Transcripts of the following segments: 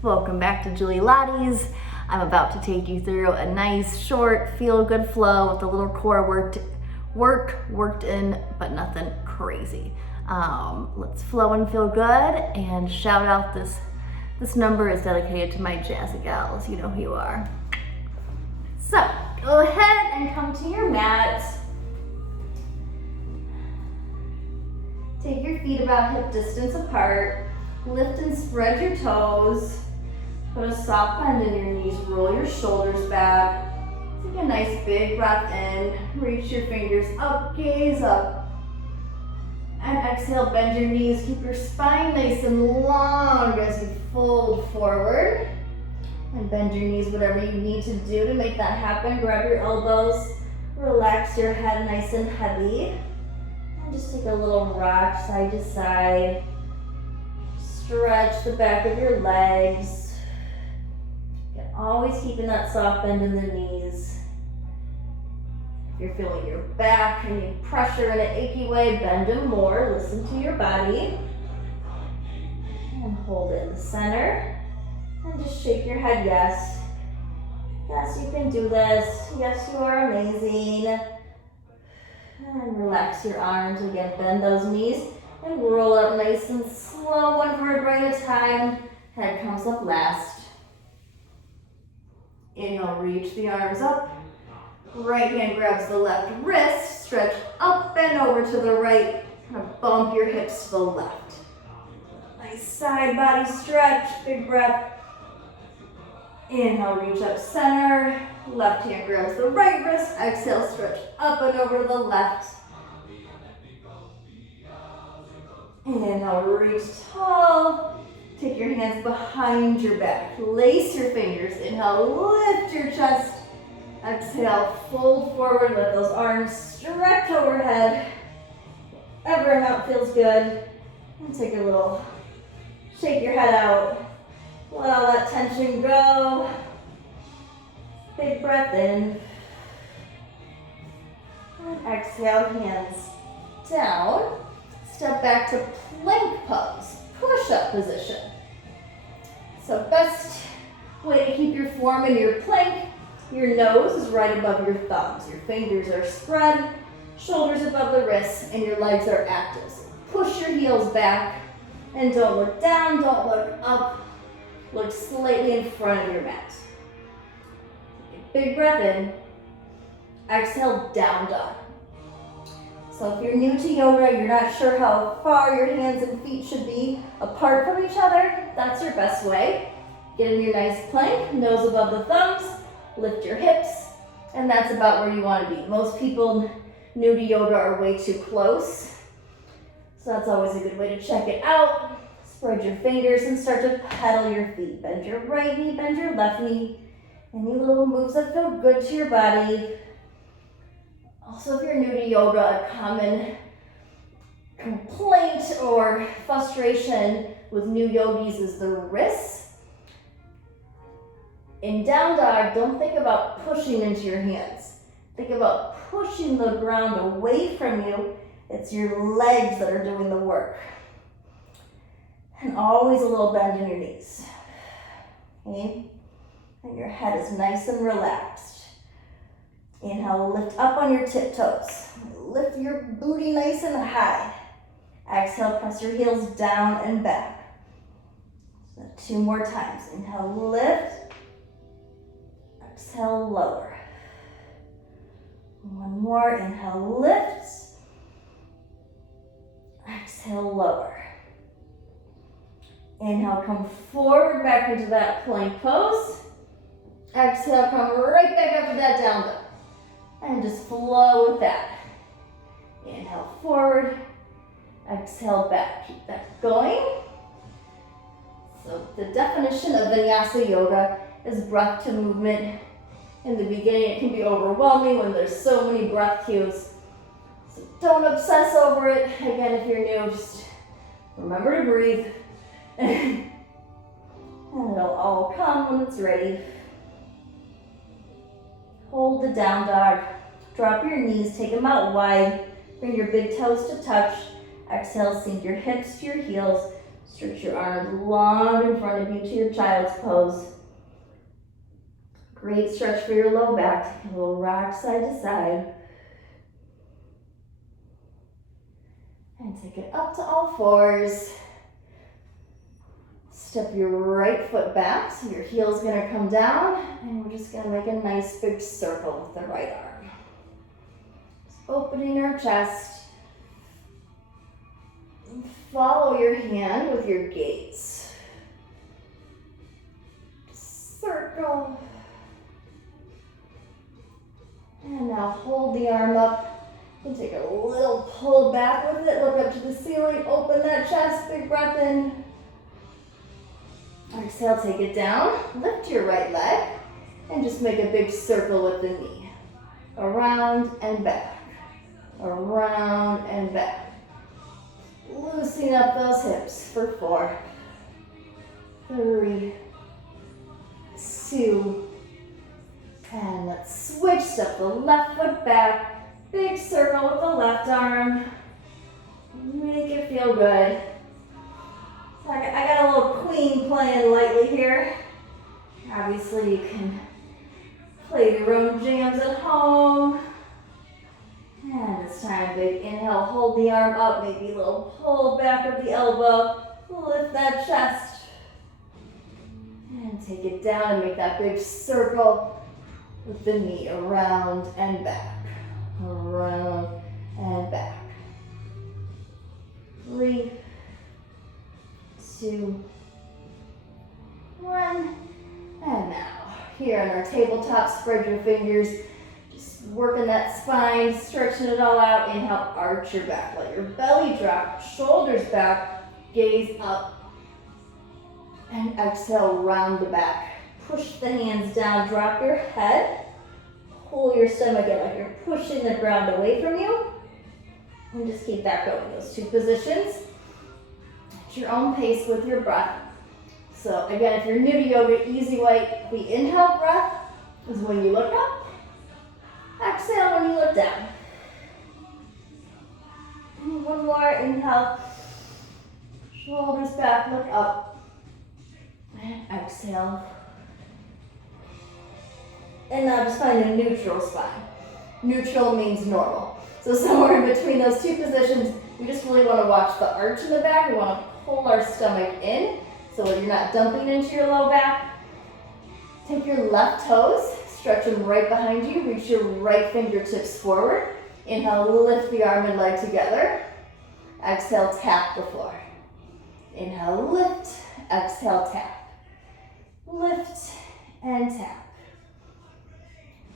Welcome back to Julie Lottie's. I'm about to take you through a nice, short, feel-good flow with a little core worked in, but nothing crazy. Let's flow and feel good, and shout out this number is dedicated to my jazzy gals. You know who you are. So go ahead and come to your mat. Take your feet about hip distance apart. Lift and spread your toes. Put a soft bend in your knees. Roll your shoulders back. Take a nice big breath in. Reach your fingers up, gaze up. And exhale, bend your knees. Keep your spine nice and long as you fold forward. And bend your knees, whatever you need to do to make that happen. Grab your elbows. Relax your head nice and heavy. And just take a little rock side to side. Stretch the back of your legs. Again, always keeping that soft bend in the knees. If you're feeling your back and you pressure in an achy way, bend them more. Listen to your body. And hold it in the center. And just shake your head, yes. Yes, you can do this. Yes, you are amazing. And relax your arms. Again, bend those knees. And roll up nice and slow, one vertebra at a time. Head comes up last. Inhale, reach the arms up. Right hand grabs the left wrist. Stretch up and over to the right. Kind of bump your hips to the left. Nice side body stretch. Big breath. Inhale, reach up center. Left hand grabs the right wrist. Exhale, stretch up and over to the left. Inhale, reach tall. Take your hands behind your back. Lace your fingers. Inhale, lift your chest. Exhale, fold forward. Let those arms stretch overhead. Whatever amount feels good. And take a little, shake your head out. Let all that tension go. Big breath in. And exhale, hands down. Step back to plank pose, push-up position. So best way to keep your form in your plank, your nose is right above your thumbs. Your fingers are spread, shoulders above the wrists, and your legs are active. So push your heels back, and don't look down, don't look up. Look slightly in front of your mat. Big breath in. Exhale, down dog. So if you're new to yoga, you're not sure how far your hands and feet should be apart from each other, that's your best way. Get in your nice plank, nose above the thumbs, lift your hips, and that's about where you want to be. Most people new to yoga are way too close, so that's always a good way to check it out. Spread your fingers and start to pedal your feet. Bend your right knee, bend your left knee. Any little moves that feel good to your body. Also, if you're new to yoga, a common complaint or frustration with new yogis is the wrists. In down dog, don't think about pushing into your hands. Think about pushing the ground away from you. It's your legs that are doing the work. And always a little bend in your knees. Okay? And your head is nice and relaxed. Inhale, lift up on your tiptoes. Lift your booty nice and high. Exhale, press your heels down and back. So 2 more times. Inhale, lift. Exhale, lower. 1 more. Inhale, lift. Exhale, lower. Inhale, come forward back into that plank pose. Exhale, come right back up to that down dog. And just flow with that. Inhale forward, exhale back. Keep that going. So the definition of vinyasa yoga is breath to movement. In the beginning, it can be overwhelming when there's so many breath cues. So don't obsess over it. Again, if you're new, just remember to breathe. And it'll all come when it's ready. Hold the down dog. Drop your knees, take them out wide. Bring your big toes to touch. Exhale, sink your hips to your heels. Stretch your arms long in front of you to your child's pose. Great stretch for your low back. Take a little rock side to side. And take it up to all fours. Step your right foot back, so your heel's gonna come down, and we're just gonna make a nice big circle with the right arm. Just opening our chest. Follow your hand with your gaze. Circle. And now hold the arm up and take a little pull back with it. Look up to the ceiling, open that chest, big breath in. Exhale, take it down. Lift your right leg and just make a big circle with the knee. Around and back. Around and back. Loosening up those hips for 4, 3, 2, and let's switch. Step the left foot back. Big circle with the left arm. Make it feel good. I got a little queen playing lightly here. Obviously you can play your own jams at home. And this time, big inhale, hold the arm up, maybe a little pull back of the elbow, lift that chest. And take it down and make that big circle with the knee around and back. Around and back. 3, 2, 1. And now, here on our tabletop, spread your fingers. Working that spine, stretching it all out. Inhale, arch your back. Let your belly drop, shoulders back, gaze up. And exhale, round the back. Push the hands down, drop your head. Pull your stomach in like you're pushing the ground away from you. And just keep that going, those 2 positions. At your own pace with your breath. So again, if you're new to yoga, easy way, the inhale breath is when you look up. Exhale when you look down. And 1 more, inhale. Shoulders back, look up. And exhale. And now just find a neutral spine. Neutral means normal. So somewhere in between those 2 positions, we just really want to watch the arch in the back. We want to pull our stomach in so that you're not dumping into your low back. Take your left toes. Stretch them right behind you. Reach your right fingertips forward. Inhale, lift the arm and leg together. Exhale, tap the floor. Inhale, lift. Exhale, tap. Lift and tap.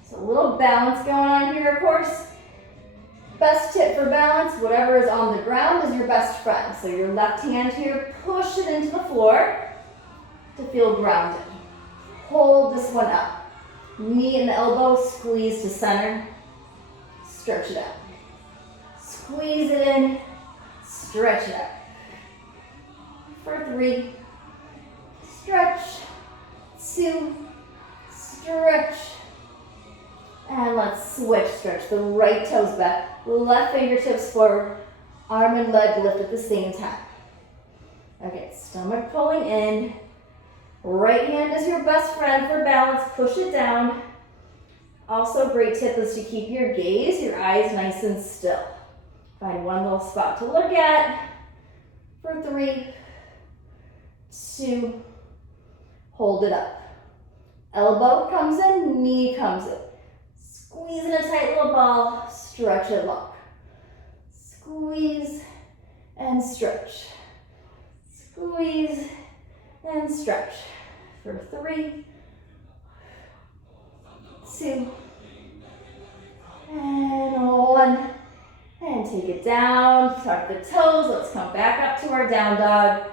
So a little balance going on here, of course. Best tip for balance, whatever is on the ground is your best friend. So your left hand here, push it into the floor to feel grounded. Hold this one up. Knee and elbow, squeeze to center. Stretch it out. Squeeze it in, stretch it out. For 3, stretch, 2, stretch. And let's switch, stretch the right toes back, left fingertips forward, arm and leg lift at the same time. Okay, stomach pulling in. Right hand is your best friend for balance, push it down. Also, great tip is to keep your gaze, your eyes nice and still. Find one little spot to look at. For 3, 2, hold it up. Elbow comes in, knee comes in. Squeeze in a tight little ball, stretch it long. Squeeze and stretch. Squeeze and stretch. For 3, 2, and 1. And take it down, tuck the toes. Let's come back up to our down dog.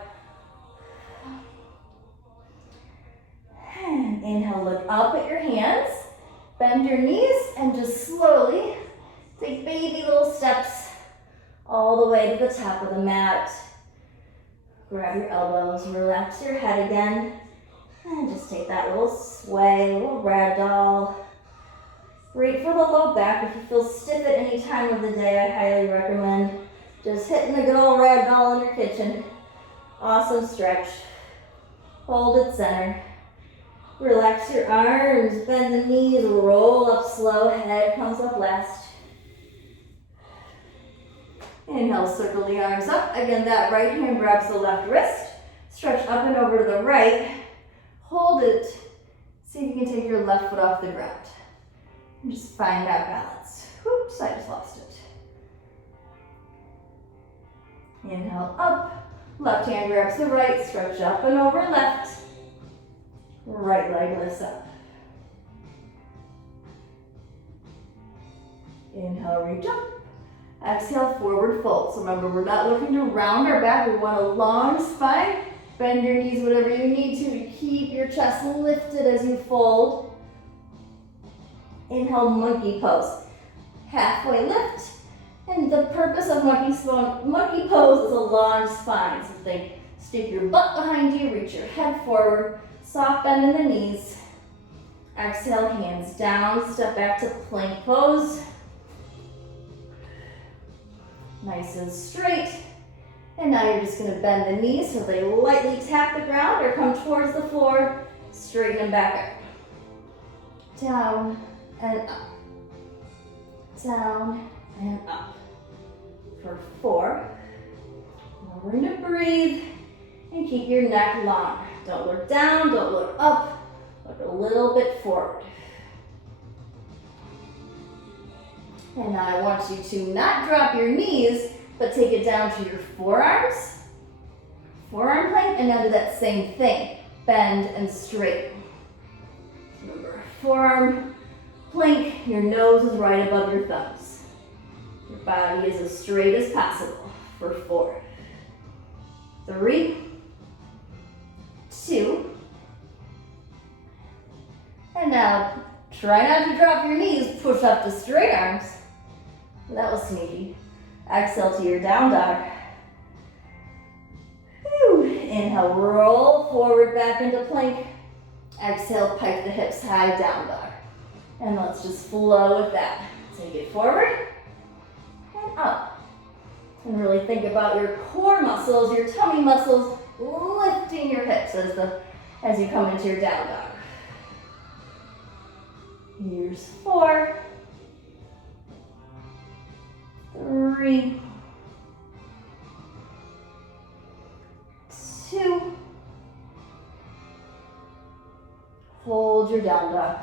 And inhale, look up at your hands. Bend your knees and just slowly take baby little steps all the way to the top of the mat. Grab your elbows, relax your head again. And just take that little sway, little ragdoll. Great for the low back. If you feel stiff at any time of the day, I highly recommend just hitting the good old ragdoll in your kitchen. Awesome stretch. Hold at center. Relax your arms, bend the knees, roll up slow, head comes up last. Inhale, circle the arms up. Again, that right hand grabs the left wrist. Stretch up and over to the right. Hold it. See if you can take your left foot off the ground. And just find that balance. Whoops, I just lost it. Inhale, up. Left hand grabs the right. Stretch up and over left. Right leg lifts up. Inhale, reach up. Exhale, forward fold. So remember, we're not looking to round our back. We want a long spine. Bend your knees whatever you need to keep your chest lifted as you fold. Inhale, monkey pose. Halfway lift. And the purpose of monkey pose is a long spine. So think, stick your butt behind you, reach your head forward, soft bend in the knees. Exhale, hands down, step back to plank pose. Nice and straight. And now you're just going to bend the knees so they lightly tap the ground or come towards the floor. Straighten them back up. Down and up. Down and up. For 4. Now we're going to breathe and keep your neck long. Don't look down, don't look up. Look a little bit forward. And now I want you to not drop your knees, but take it down to your forearms. Forearm plank, and now do that same thing. Bend and straighten. Remember, forearm plank, your nose is right above your thumbs. Your body is as straight as possible for 4, 3, 2, and now try not to drop your knees, push up to straight arms. That was sneaky. Exhale to your down dog. Whew. Inhale, roll forward back into plank. Exhale, pike the hips high, down dog. And let's just flow with that. Take it forward and up. And really think about your core muscles, your tummy muscles, lifting your hips as you come into your down dog. Here's 4, 3, 2, hold your down dog.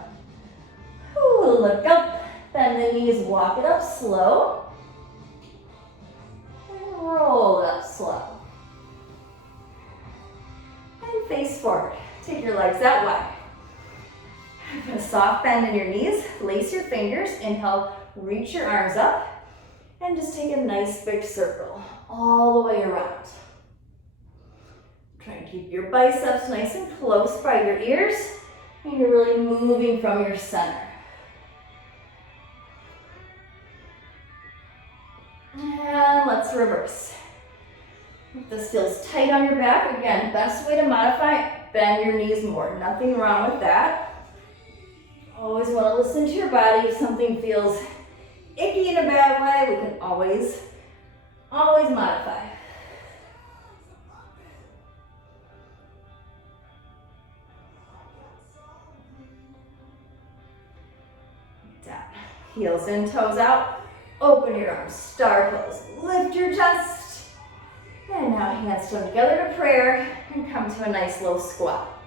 Ooh, look up, bend the knees, walk it up slow, and roll it up slow. And face forward. Take your legs out wide. Put a soft bend in your knees, lace your fingers, inhale, reach your arms up, and just take a nice big circle all the way around. Try and keep your biceps nice and close by your ears, and you're really moving from your center. And let's reverse. If this feels tight on your back, again, best way to modify it, bend your knees more. Nothing wrong with that. Always want to listen to your body. If something feels icky in a bad way, we can always modify. Down. Heels in, toes out. Open your arms, star pose. Lift your chest. And now hands come together to prayer and come to a nice low squat.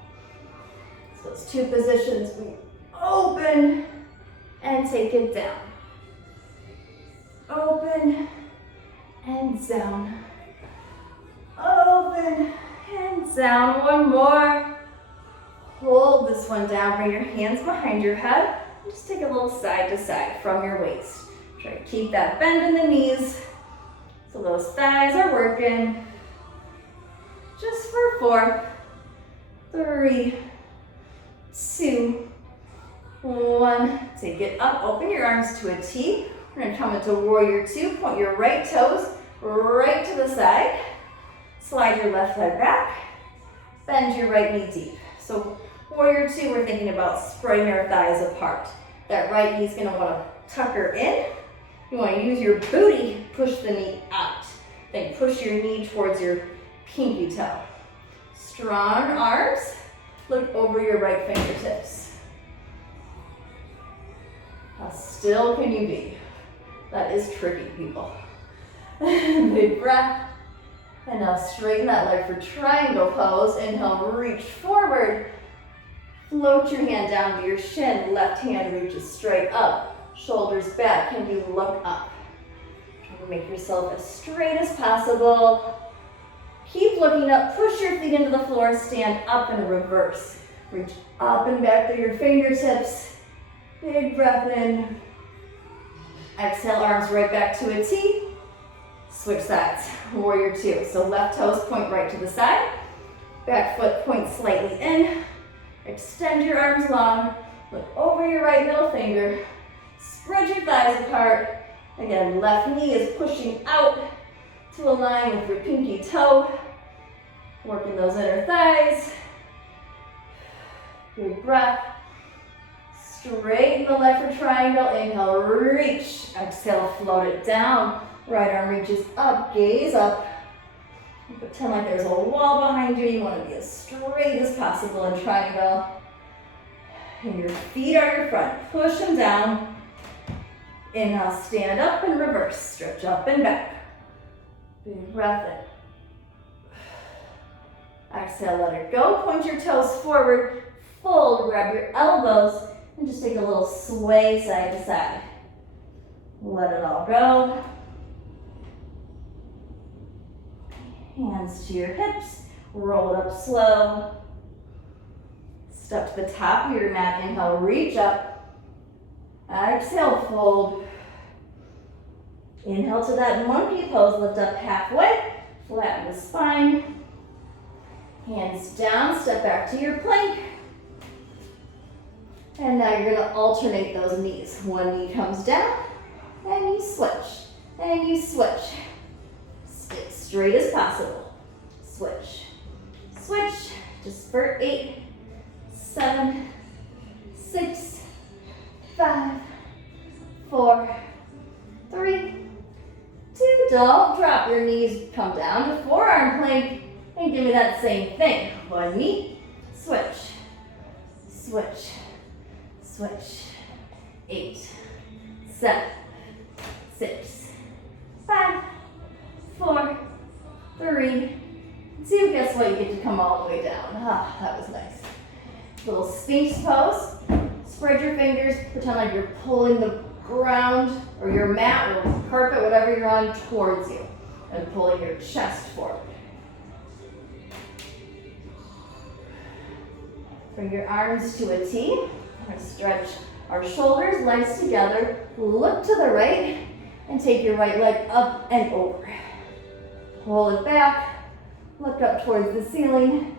So those 2 positions, we open and take it down. Open and down. Open and down. One more. Hold this one down. Bring your hands behind your head. Just take a little side to side from your waist. Try to keep that bend in the knees so those thighs are working. Just for 4, 3, 2, 1. Take it up. Open your arms to a T. We're going to come into warrior 2. Point your right toes right to the side. Slide your left leg back. Bend your right knee deep. So warrior 2, we're thinking about spreading our thighs apart. That right knee's going to want to tucker in. You want to use your booty, push the knee out. Then push your knee towards your pinky toe. Strong arms, look over your right fingertips. How still can you be? That is tricky, people. Big breath. And now straighten that leg for triangle pose. Inhale, reach forward. Float your hand down to your shin. Left hand reaches straight up. Shoulders back. Can you look up? Try to make yourself as straight as possible. Keep looking up. Push your feet into the floor. Stand up and reverse. Reach up and back through your fingertips. Big breath in. Exhale, arms right back to a T. Switch sides. Warrior two. So left toes point right to the side. Back foot points slightly in. Extend your arms long. Look over your right middle finger. Spread your thighs apart. Again, left knee is pushing out to align with your pinky toe. Working those inner thighs. Big breath. Straighten the leg for triangle. Inhale, reach. Exhale, float it down. Right arm reaches up, gaze up. Pretend like there's a wall behind you. You want to be as straight as possible in triangle. And your feet are your front. Push them down. Inhale, stand up and reverse. Stretch up and back. Big breath in. Exhale, let it go. Point your toes forward. Fold, grab your elbows, and just take a little sway side to side. Let it all go. Hands to your hips. Roll it up slow. Step to the top of your mat. Inhale, reach up. Exhale, fold. Inhale to that monkey pose. Lift up halfway. Flatten the spine. Hands down. Step back to your plank. And now you're going to alternate those knees. One knee comes down, and you switch, and you switch. Stay straight as possible. Switch, switch, just for 8, 7, 6, 5, 4, 3, 2. Don't drop your knees. Come down to forearm plank, and give me that same thing. One knee, switch, switch. Switch. 8, 7, 6, 5, 4, 3, 2. Guess what? You get to come all the way down. Ah, that was nice. Little Sphinx pose. Spread your fingers. Pretend like you're pulling the ground or your mat or carpet, whatever you're on, towards you. And pulling your chest forward. Bring your arms to a T. We're going to stretch our shoulders, legs together. Look to the right and take your right leg up and over. Pull it back. Look up towards the ceiling.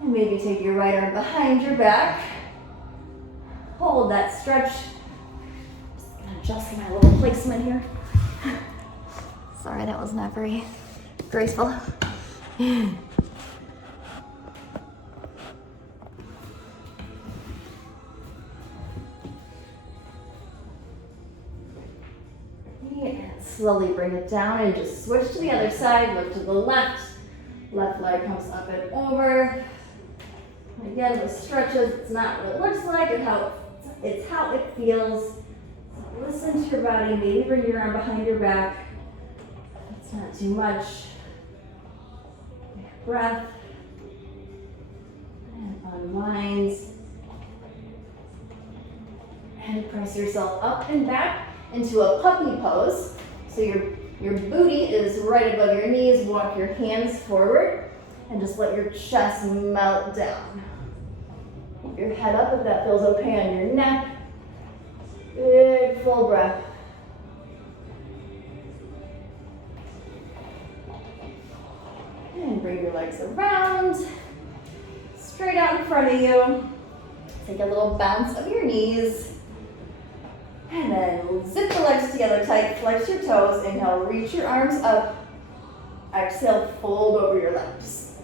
And maybe take your right arm behind your back. Hold that stretch. Just going to adjust my little placement here. Sorry, that was not very graceful. Slowly bring it down and just switch to the other side. Look to the left. Left leg comes up and over. And again, with stretches, it's not what it looks like, it's how it feels. So listen to your body. Maybe bring your arm behind your back. It's not too much. Breath. And unwind. And press yourself up and back into a puppy pose. So your booty is right above your knees. Walk your hands forward and just let your chest melt down. Keep your head up if that feels okay on your neck. Big full breath. And bring your legs around. Straight out in front of you. Take a little bounce of your knees. And then zip the legs together tight, flex your toes. Inhale, reach your arms up. Exhale, fold over your legs.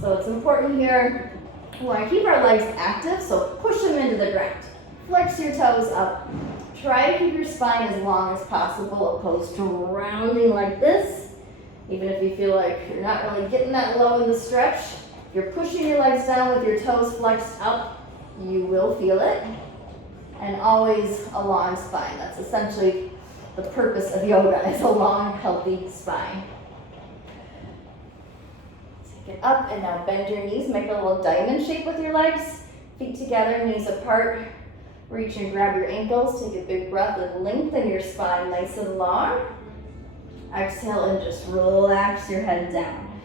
So it's important here, we want to keep our legs active, so push them into the ground. Flex your toes up. Try to keep your spine as long as possible, opposed to rounding like this. Even if you feel like you're not really getting that low in the stretch, if you're pushing your legs down with your toes flexed up, you will feel it. And always a long spine. That's essentially the purpose of yoga, is a long, healthy spine. Take it up and now bend your knees. Make a little diamond shape with your legs. Feet together, knees apart. Reach and grab your ankles. Take a big breath and lengthen your spine nice and long. Exhale and just relax your head down.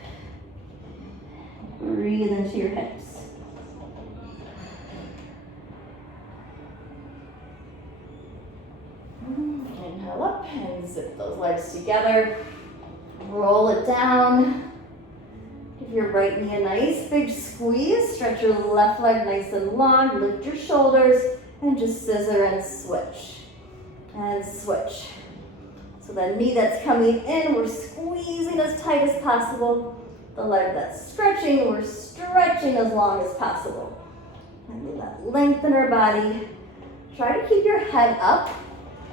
Breathe into your hips. Inhale up and zip those legs together. Roll it down. Give your right knee a nice big squeeze. Stretch your left leg nice and long. Lift your shoulders and just scissor and switch. And switch. So the knee that's coming in, we're squeezing as tight as possible. The leg that's stretching, we're stretching as long as possible. And we let lengthen our body. Try to keep your head up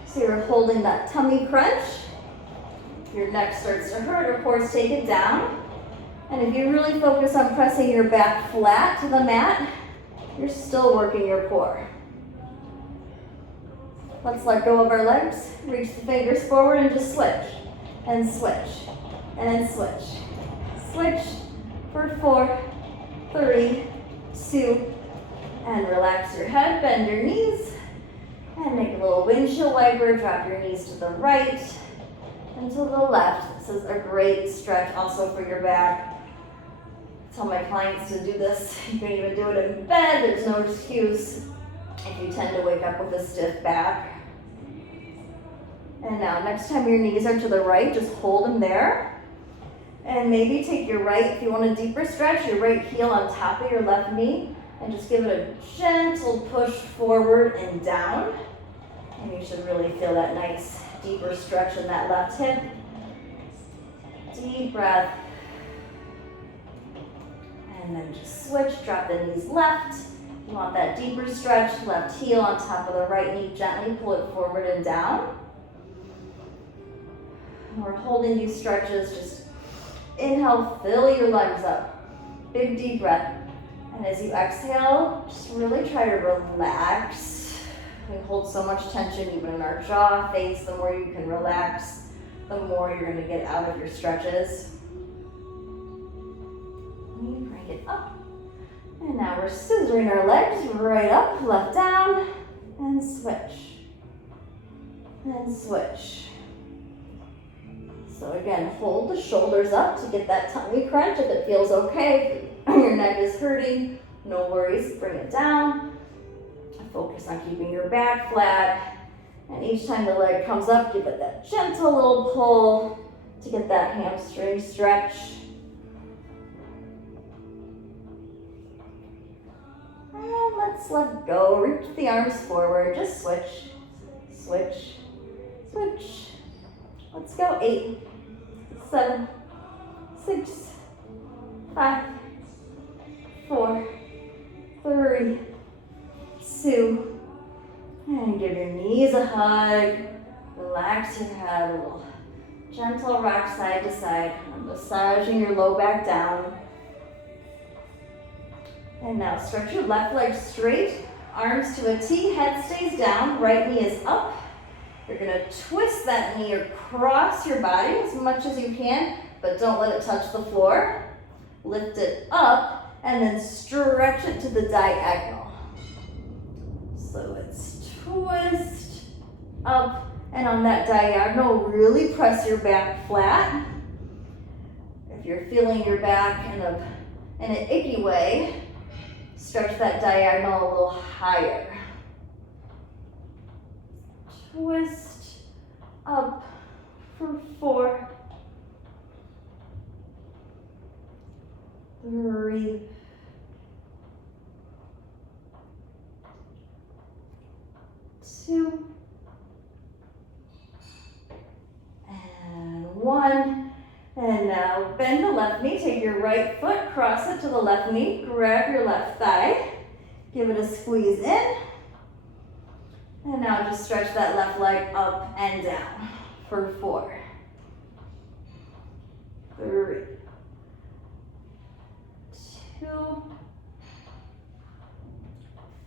so you're holding that tummy crunch. If your neck starts to hurt, of course, take it down. And if you really focus on pressing your back flat to the mat, you're still working your core. Let's let go of our legs, reach the fingers forward and just switch, and switch, and switch. Switch for 4, 3, 2, and relax your head, bend your knees, and make a little windshield wiper. Drop your knees to the right and to the left. This is a great stretch also for your back. I tell my clients to do this. You can even do it in bed. There's no excuse if you tend to wake up with a stiff back. And now next time your knees are to the right, just hold them there. And maybe take your right, if you want a deeper stretch, your right heel on top of your left knee, and just give it a gentle push forward and down. And you should really feel that nice deeper stretch in that left hip. Deep breath. And then just switch, drop the knees left. You want that deeper stretch, left heel on top of the right knee, gently pull it forward and down. We're holding these stretches, just inhale, fill your legs up. Big deep breath. And as you exhale, just really try to relax. We hold so much tension even in our jaw, face. The more you can relax, the more you're going to get out of your stretches. We bring it up. And now we're scissoring our legs right up, left down, and switch. And switch. So again, hold the shoulders up to get that tummy crunch. If it feels okay, if your neck is hurting, no worries, bring it down. Focus on keeping your back flat. And each time the leg comes up, give it that gentle little pull to get that hamstring stretch. And let's let go. Reach the arms forward. Just switch, switch, switch. Let's go. 8, 7, 6, 5, 4, 3, 2, and give your knees a hug. Relax your head a little. Gentle rock side to side. I'm massaging your low back down. And now stretch your left leg straight, arms to a T, head stays down, right knee is up. You're gonna twist that knee across your body as much as you can, but don't let it touch the floor. Lift it up and then stretch it to the diagonal. So it's twist up, and on that diagonal, really press your back flat. If you're feeling your back in an icky way, stretch that diagonal a little higher. Twist up for 4, 3, 2, and 1. And now bend the left knee, take your right foot, cross it to the left knee, grab your left thigh, give it a squeeze in, and now just stretch that left leg up and down for 4, 3, 2.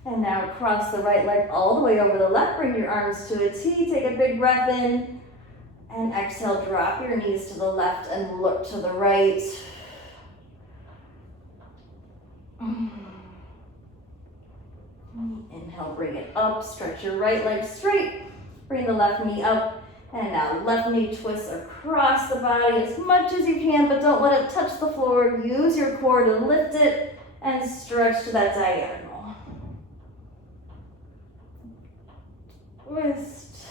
And now cross the right leg all the way over the left. Bring your arms to a T. Take a big breath in. And exhale, drop your knees to the left and look to the right. Inhale, bring it up. Stretch your right leg straight. Bring the left knee up. And now left knee twists across the body as much as you can, but don't let it touch the floor. Use your core to lift it and stretch to that diagonal. Twist.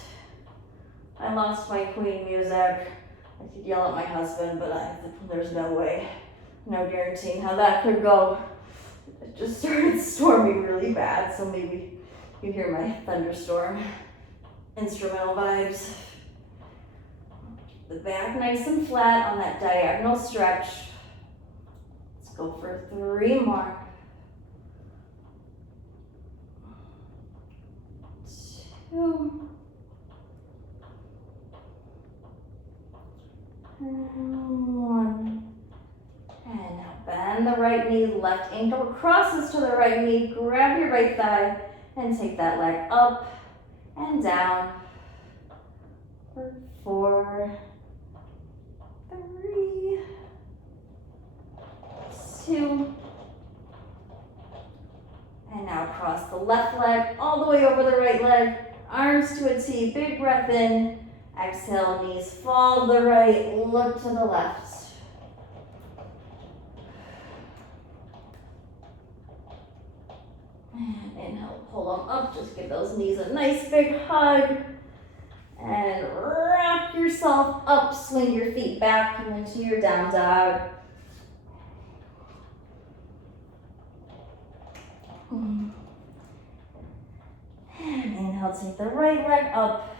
I lost my Queen music. I could yell at my husband, but there's no way, no guaranteeing how that could go. It just started storming really bad, so maybe you hear my thunderstorm instrumental vibes. The back nice and flat on that diagonal stretch. Let's go for 3 more. 2. And 1. And now bend the right knee, left ankle crosses to the right knee. Grab your right thigh and take that leg up and down. For 4, 3, 2. And now cross the left leg all the way over the right leg. Arms to a T, big breath in. Exhale, knees fall to the right, look to the left. And inhale, pull them up, just give those knees a nice big hug. And rock yourself up, swing your feet back into your down dog. And inhale, take the right leg up.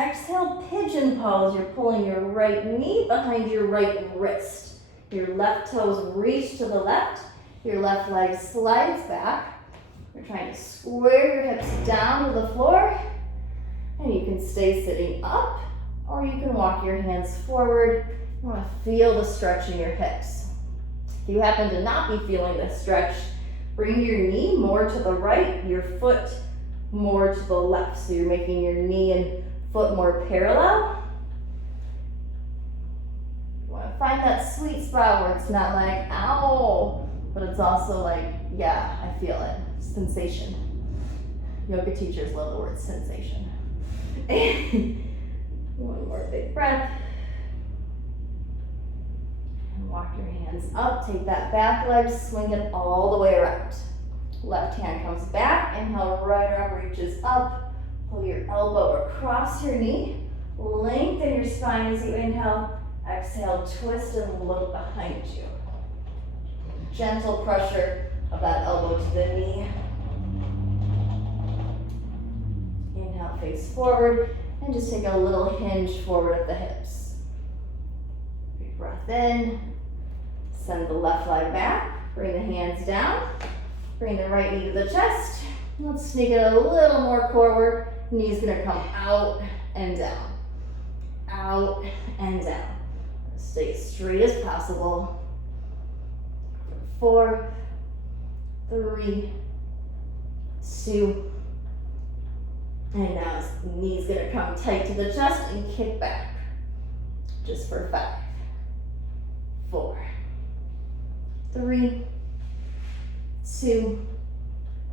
Exhale, pigeon pose. You're pulling your right knee behind your right wrist. Your left toes reach to the left. Your left leg slides back. You're trying to square your hips down to the floor. And you can stay sitting up, or you can walk your hands forward. You want to feel the stretch in your hips. If you happen to not be feeling this stretch, bring your knee more to the right, your foot more to the left. So you're making your knee and foot more parallel. You want to find that sweet spot where it's not like, ow, but it's also like, yeah, I feel it. Sensation. Yoga teachers love the word sensation. One more big breath. And walk your hands up. Take that back leg, swing it all the way around. Left hand comes back. Inhale, right arm reaches up. Pull your elbow across your knee. Lengthen your spine as you inhale. Exhale, twist and look behind you. Gentle pressure of that elbow to the knee. Inhale, face forward, and just take a little hinge forward at the hips. Big breath in. Send the left leg back. Bring the hands down. Bring the right knee to the chest. Let's sneak it a little more forward. Knee's gonna come out and down. Out and down. Stay as straight as possible. 4, 3, 2, and now knee's gonna come tight to the chest and kick back. Just for 5, 4, 3, 2,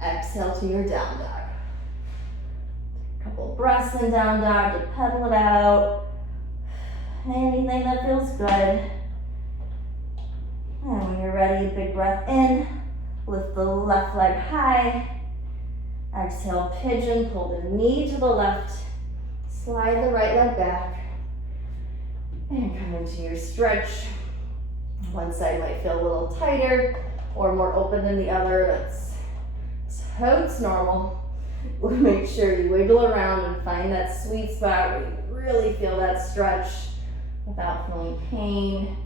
exhale to your down dog. Couple breaths in down dog to pedal it out. Anything that feels good. And when you're ready, big breath in. Lift the left leg high. Exhale, pigeon, pull the knee to the left. Slide the right leg back. And come into your stretch. One side might feel a little tighter or more open than the other. That's so it's normal. Make sure you wiggle around and find that sweet spot where you really feel that stretch without feeling pain.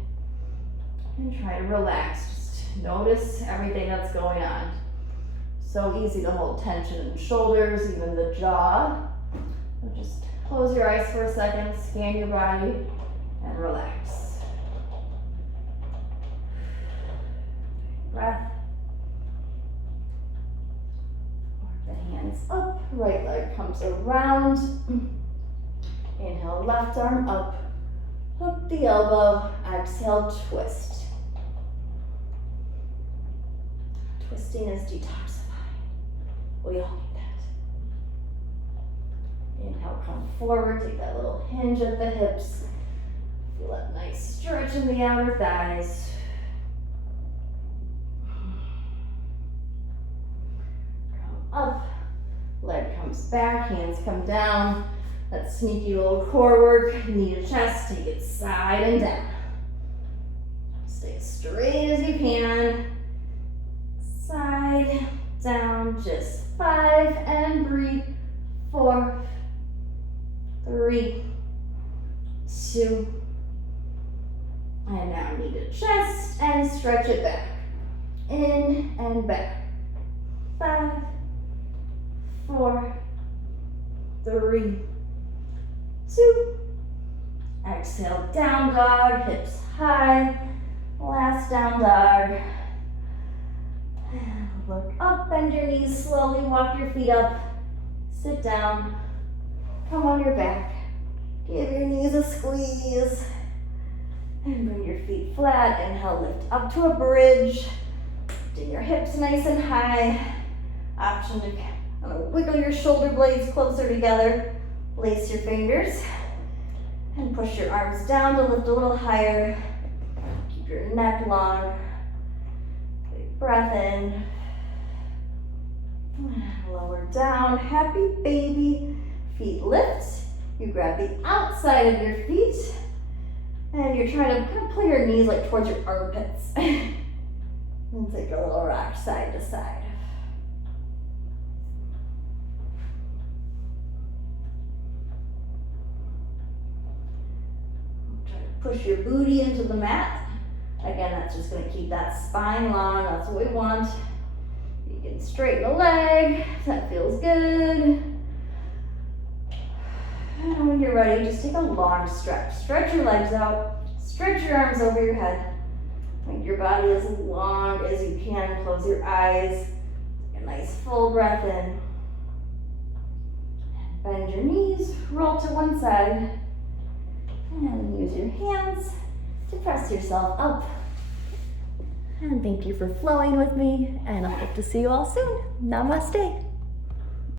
And try to relax. Just notice everything that's going on. So easy to hold tension in the shoulders, even the jaw. So just close your eyes for a second, scan your body, and relax. breath. The hands up, right leg comes around. Inhale, left arm up. Hook the elbow, exhale, twist. Twisting is detoxifying. We all need that. Inhale, come forward, take that little hinge at the hips. Feel that nice stretch in the outer thighs. Come up, leg comes back, hands come down. That sneaky little core work, knee to chest, take it side and down. Stay as straight as you can. Side, down, just 5, and breathe. 4, 3, 2, and now knee to chest, and stretch it back. In and back. 5, 4, 3, 2. Exhale, down dog, hips high. Last down dog. Look up, bend your knees slowly, walk your feet up. Sit down, come on your back. Give your knees a squeeze. And bring your feet flat. Inhale, lift up to a bridge. Lifting your hips nice and high. Option to wiggle your shoulder blades closer together. Lace your fingers. And push your arms down to lift a little higher. Keep your neck long. Big breath in. Lower down. Happy baby. Feet lift. You grab the outside of your feet. And you're trying to kind of pull your knees like towards your armpits. And take a little rock side to side. Try to push your booty into the mat. Again, that's just going to keep that spine long. That's what we want. You can straighten the leg. If that feels good. And when you're ready, just take a long stretch. Stretch your legs out. Stretch your arms over your head. Make your body as long as you can. Close your eyes. Take a nice full breath in. Bend your knees. Roll to one side. And then use your hands to press yourself up. And thank you for flowing with me. And I hope to see you all soon. Namaste.